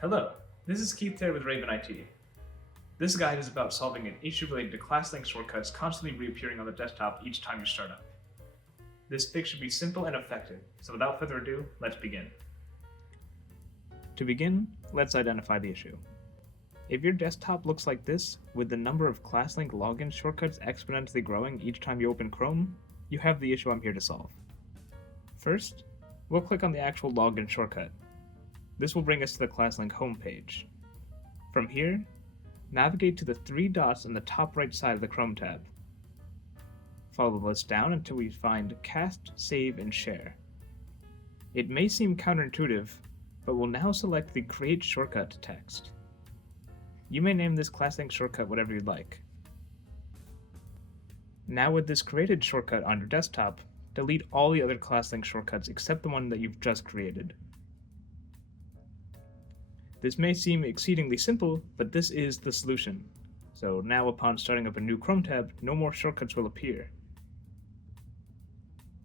Hello, this is Keith here with Raven IT. This guide is about solving an issue related to Classlink shortcuts constantly reappearing on the desktop each time you start up. This fix should be simple and effective, so without further ado, let's begin. To begin, let's identify the issue. If your desktop looks like this, with the number of Classlink login shortcuts exponentially growing each time you open Chrome, you have the issue I'm here to solve. First, we'll click on the actual login shortcut. This will bring us to the Classlink homepage. From here, navigate to the three dots on the top right side of the Chrome tab. Follow the list down until we find Cast, Save, and Share. It may seem counterintuitive, but we'll now select the Create Shortcut text. You may name this Classlink shortcut whatever you'd like. Now with this created shortcut on your desktop, delete all the other Classlink shortcuts except the one that you've just created. This may seem exceedingly simple, but this is the solution. So now upon starting up a new Chrome tab, no more shortcuts will appear.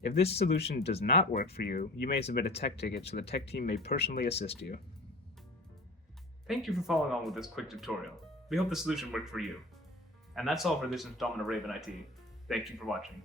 If this solution does not work for you, you may submit a tech ticket so the tech team may personally assist you. Thank you for following on with this quick tutorial. We hope the solution worked for you. And that's all for this installment of Raven IT. Thank you for watching.